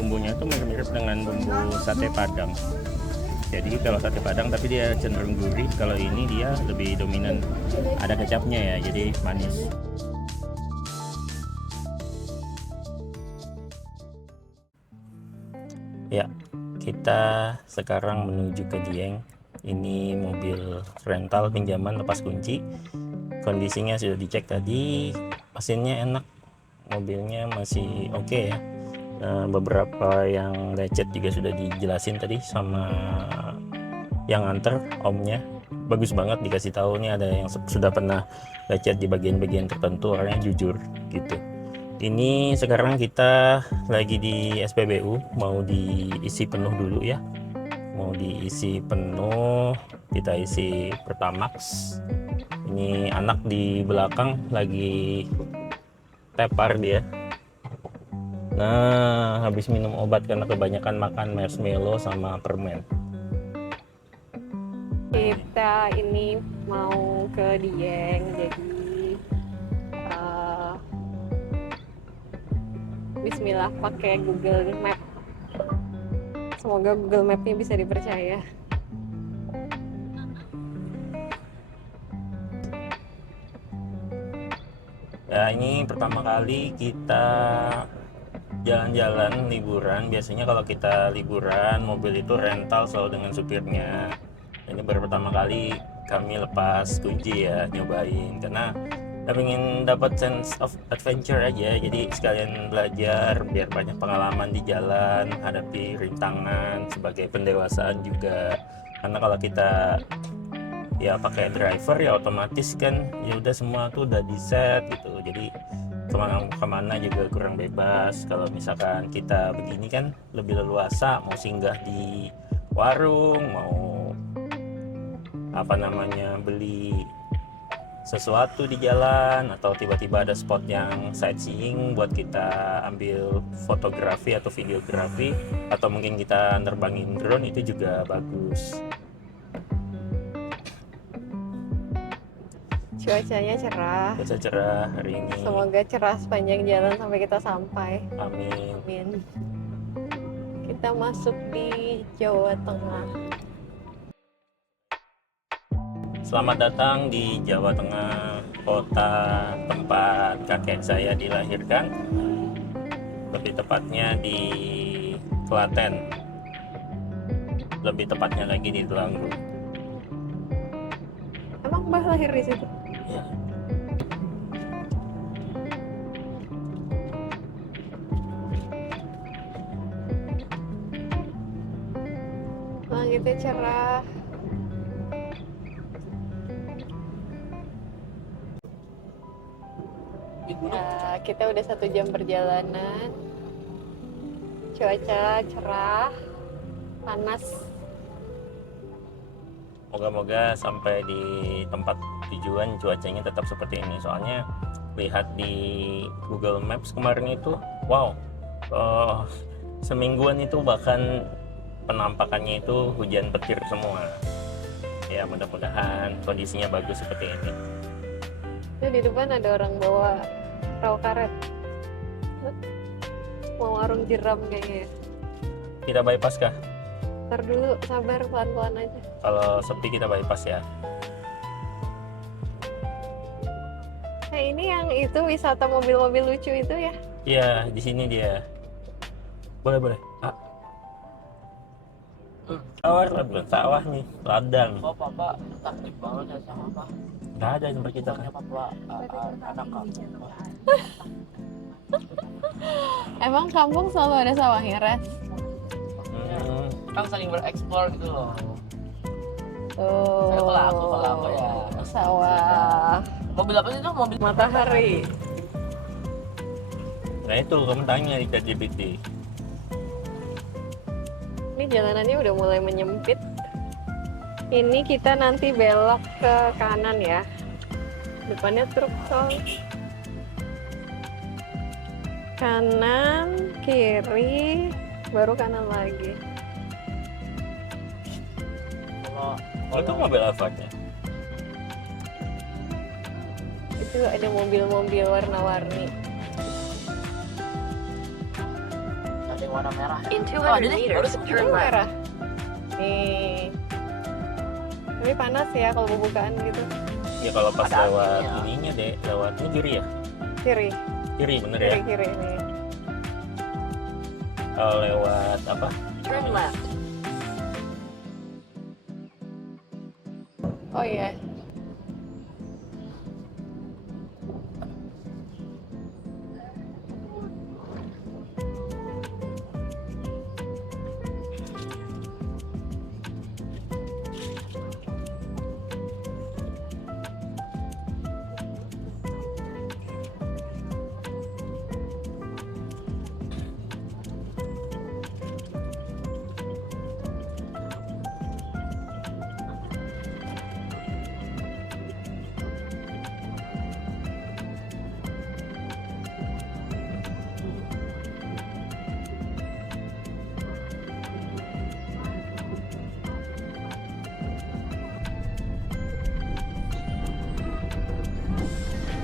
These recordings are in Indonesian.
bumbunya tuh mirip-mirip dengan bumbu sate Padang. Jadi kalau sate Padang tapi dia cenderung gurih, kalau ini dia lebih dominan ada kecapnya ya, jadi manis. Ya, kita sekarang menuju ke Dieng. Ini mobil rental pinjaman lepas kunci. Kondisinya sudah dicek tadi, mesinnya enak, mobilnya masih oke ya. Beberapa yang lecet juga sudah dijelasin tadi sama yang nganter omnya. Bagus banget dikasih tahu nih ada yang sudah pernah lecet di bagian-bagian tertentu, orangnya jujur gitu. Ini sekarang kita lagi di SPBU, mau diisi penuh dulu ya. Mau diisi penuh, kita isi Pertamax. Ini anak di belakang lagi tepar dia. Nah, habis minum obat karena kebanyakan makan marshmallow sama permen. Kita ini mau ke Dieng, jadi Bismillah pakai Google Map. Semoga Google Map-nya bisa dipercaya. Ya, ini pertama kali kita jalan-jalan liburan. Biasanya kalau kita liburan mobil itu rental selalu dengan supirnya. Ini baru pertama kali kami lepas kunci ya, nyobain karena kami ingin dapat sense of adventure aja, jadi sekalian belajar biar banyak pengalaman di jalan, hadapi rintangan sebagai pendewasaan juga. Karena kalau kita ya pakai driver ya otomatis kan ya udah semua tuh udah di set gitu, jadi kemana juga kurang bebas. Kalau misalkan kita begini kan lebih leluasa, mau singgah di warung, mau beli sesuatu di jalan, atau tiba-tiba ada spot yang sightseeing buat kita ambil fotografi atau videografi, atau mungkin kita nerbangin drone, itu juga bagus. Cuacanya cerah. Cuaca cerah hari ini. Semoga cerah sepanjang jalan sampai kita sampai. Amin. Amin. Kita masuk di Jawa Tengah. Selamat datang di Jawa Tengah, kota tempat kakek saya dilahirkan. Lebih tepatnya di Klaten. Lebih tepatnya lagi di Delanggu. Emang Mbah lahir di situ? Ya. Langitnya cerah. Nah, kita udah 1 jam perjalanan. Cuaca cerah, panas. Moga-moga sampai di tempat tujuan cuacanya tetap seperti ini. Soalnya lihat di Google Maps kemarin itu, wow, semingguan itu bahkan penampakannya itu hujan petir semua. Ya mudah-mudahan kondisinya bagus seperti ini. Itu di depan ada orang bawa perahu karet. Mau warung jeram kayaknya. Kita bypass kah? Ntar dulu, sabar, pelan-pelan aja. Kalau sepi kita bypass ya. Nah, ini yang itu wisata mobil-mobil lucu itu ya? Iya, di sini dia. Boleh. Sawah lah, bukan sawah nih, ladang. Oh papa taktif banget ya sama apa? Nggak ada tempat kita kan. Soalnya papa anak kamu. Emang kampung selalu ada sawahnya, Res? Kan saling bereksplor gitu loh. Tuh. Kalau aku ya. Sawah. Mobil apa sih itu? Mobil Matahari. Nah itu kamu tanya di ChatGPT. Ini jalanannya udah mulai menyempit. Ini kita nanti belok ke kanan ya. Depannya truk soalnya. Kanan, kiri, baru kanan lagi. Kalau itu mobil Alphard-nya. Itu ada mobil-mobil warna-warni. ada yang warna merah. In Oh, ada 200 nih, baru meters, tuh. turn Ini left. merah. Nih. Tapi panas ya kalau bukaan gitu. Ya kalau pas Ada lewat anginnya. ininya deh, lewatnya kiri ya? Kiri, Kiri bener ya? kiri nih. Kalau lewat apa? Turn left. Oh iya.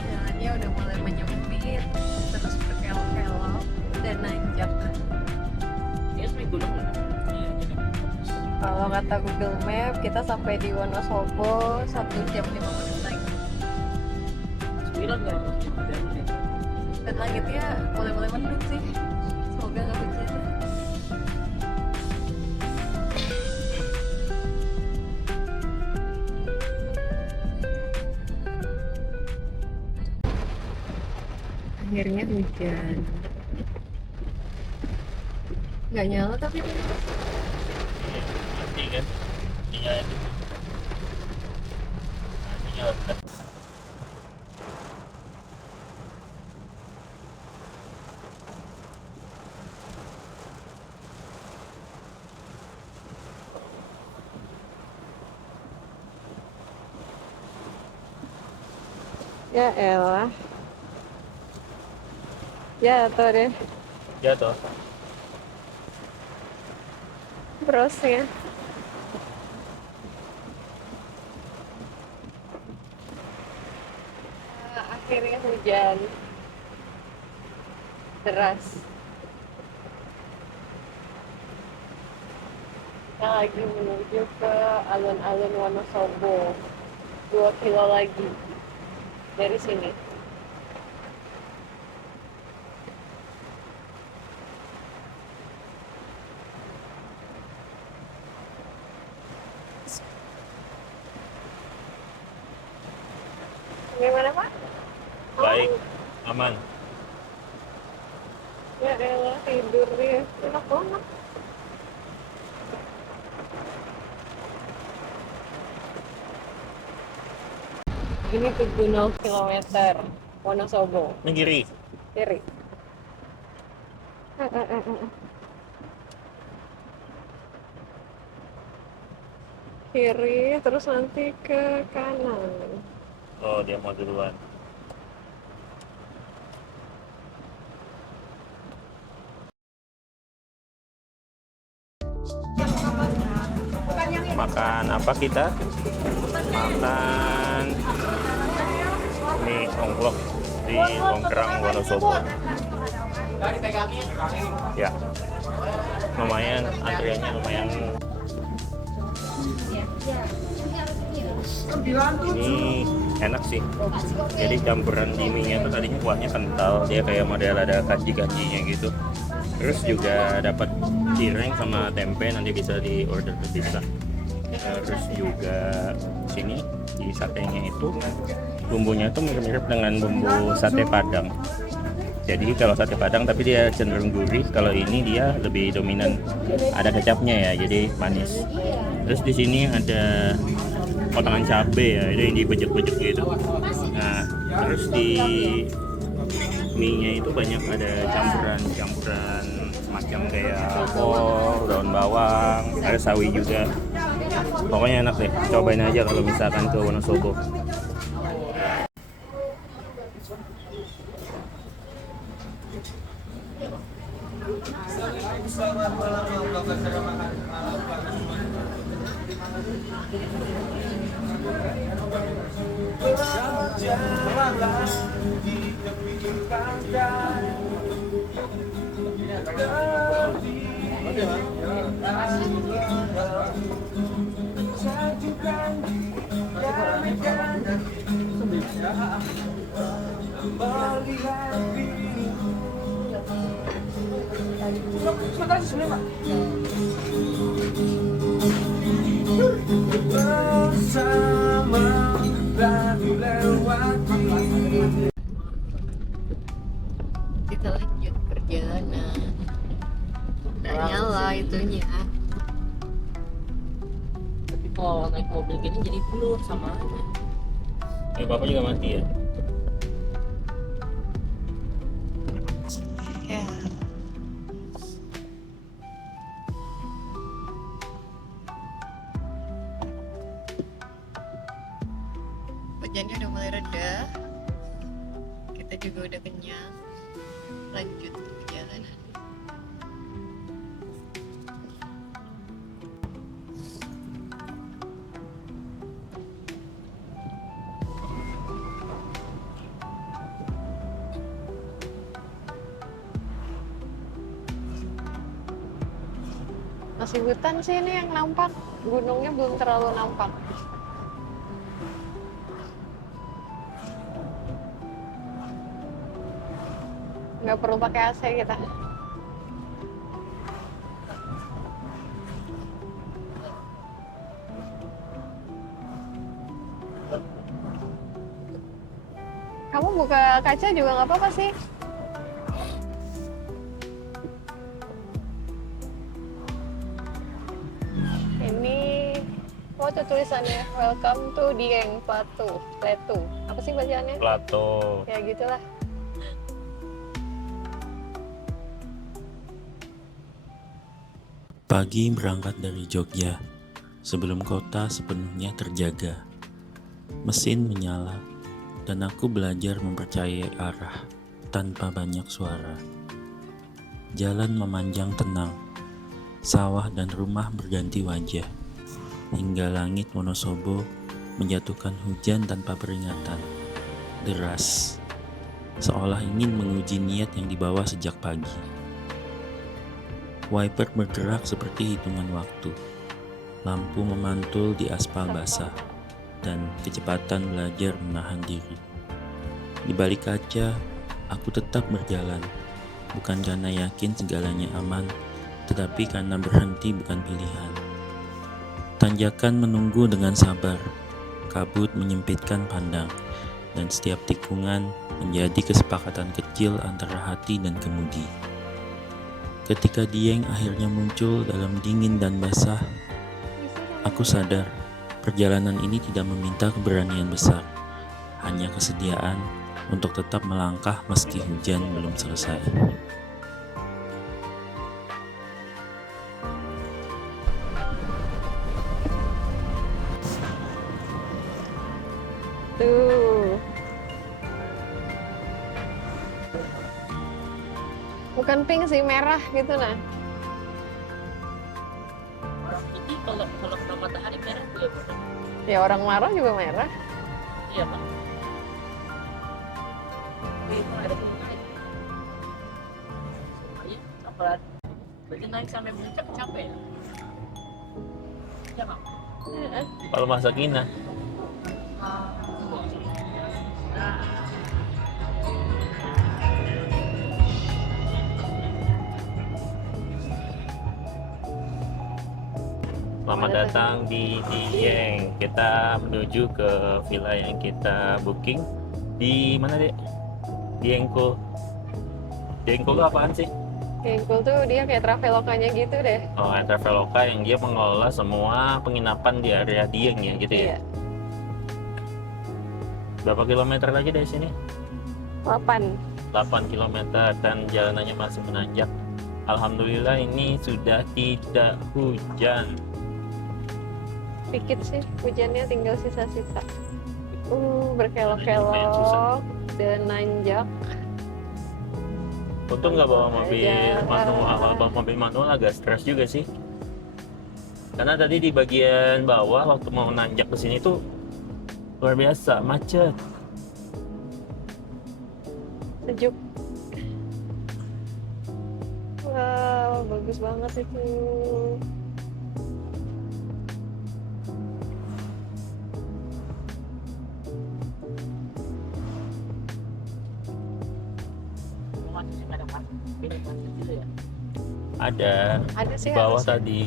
Jalannya udah mulai menyempit, terus berkelok-kelok dan nanjak. Ini seperti gunung kan? Iya, jadi. Kalau kata Google Map, kita sampai di Wonosobo 1 jam 5 menit lagi. 9 kan? Dan langitnya mulai mendung sih. Semoga nggak hujan. Akhirnya hujan. Nggak nyala tapi Mati kan? Iya itu. Iya. ya elah. Jatuh deh Jatuh. brosnya. Akhirnya hujan deras. Kita lagi menuju ke alun-alun Wonosobo. 2 kilo lagi dari sini. Gimana Pak? Baik, aman. Ya elah tidur dia. Enak banget. Ini tujuh 0 kilometer Wonosobo. Ini kiri. Kiri. Kiri terus nanti ke kanan. Oh, dia mau duluan. Makan apa kita? Makan mie ongklok di Longkerang Wonosobo. Ya, lumayan antriannya lumayan. Ini enak sih. Jadi campuran di mie-nya tuh tadinya kuahnya kental, dia kayak model ada kanji-kanjinya gitu. Terus juga dapat cireng sama tempe, nanti bisa di order terpisah. Terus juga sini di satenya itu bumbunya tuh mirip-mirip dengan bumbu sate Padang. Jadi kalau sate Padang tapi dia cenderung gurih, kalau ini dia lebih dominan ada kecapnya ya, jadi manis. Terus di sini ada potongan cabai ya, itu yang dibejek-bejek gitu. Nah, terus di mie-nya itu banyak ada campuran semacam kayak kol, daun bawang, ada sawi juga. Pokoknya enak deh, cobain aja kalau misalkan ke Wonosobo. Kita lanjut perjalanan. Nggak nyala itunya. Tapi kalau naik mobil gini jadi blur sama aja. Ya bapak juga mati ya. Ya. Hujannya udah mulai reda. Kita juga udah kenyang. Lanjut perjalanan. Masih hutan sih ini yang nampak. Gunungnya belum terlalu nampak. Nggak perlu pakai AC kita. Kamu buka kaca juga nggak apa-apa sih. Ini, oh tuh tulisannya Welcome to Dieng Plateau. Plateau. Apa sih bacaannya? Plato. Ya gitulah. Pagi berangkat dari Jogja, sebelum kota sepenuhnya terjaga. Mesin menyala, dan aku belajar mempercayai arah tanpa banyak suara. Jalan memanjang tenang, sawah dan rumah berganti wajah, hingga langit Wonosobo menjatuhkan hujan tanpa peringatan. Deras, seolah ingin menguji niat yang dibawa sejak pagi. Wiper bergerak seperti hitungan waktu. Lampu memantul di aspal basah, dan kecepatan belajar menahan diri. Di balik kaca, aku tetap berjalan, bukan karena yakin segalanya aman, tetapi karena berhenti bukan pilihan. Tanjakan menunggu dengan sabar, kabut menyempitkan pandang, dan setiap tikungan menjadi kesepakatan kecil antara hati dan kemudi. Ketika Dieng akhirnya muncul dalam dingin dan basah, aku sadar perjalanan ini tidak meminta keberanian besar, hanya kesediaan untuk tetap melangkah meski hujan belum selesai. Tuh. Bukan pink sih, merah gitu nah. Orang putih kalau kena matahari merah tuh ya bener. Ya orang marah juga merah. Iya pak. Itu ada putih. Iya, apalagi. Berarti naik sampai puncak capek ya? Iya pak. Kalau masak Ina. Selamat datang di Dieng. Kita menuju ke villa yang kita booking di mana deh? Diengkul. Diengkul itu apaan sih? Diengkul tuh dia kayak travelokanya gitu deh. Oh, Traveloka yang dia mengelola semua penginapan di area Dieng ya gitu ya. Iya. Berapa kilometer lagi dari sini? 8. 8 kilometer dan jalanannya masih menanjak. Alhamdulillah ini sudah tidak hujan. Dikit sih hujannya, tinggal sisa-sisa. Lumayan susah. Berkelok-kelok dan nanjak. Untung nggak bawa mobil Aja. manual. Kalau bawa mobil manual agak stres juga sih. Karena tadi di bagian bawah waktu mau nanjak ke sini tuh luar biasa macet. Sejuk. Wow, bagus banget itu. Masih ada pilih kecil ya. Ada Ada di sih bawah harusnya. tadi.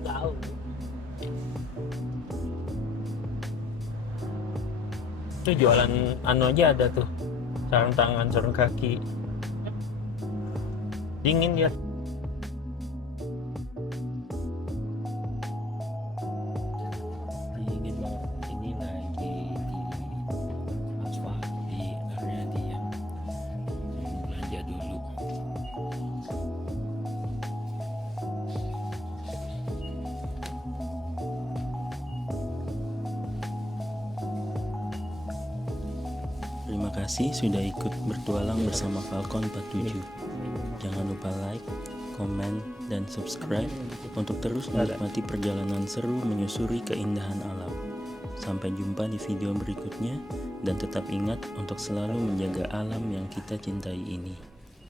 Tahu. Itu jualan anu aja ada tuh, sarung tangan, sarung kaki. Dingin ya. Dingin banget. Ini lagi di aspal di area di yang belanja dulu. Terima kasih sudah ikut bertualang bersama Falcon 47. Jangan lupa like, komen, dan subscribe untuk terus menikmati perjalanan seru menyusuri keindahan alam. Sampai jumpa di video berikutnya, dan tetap ingat untuk selalu menjaga alam yang kita cintai ini.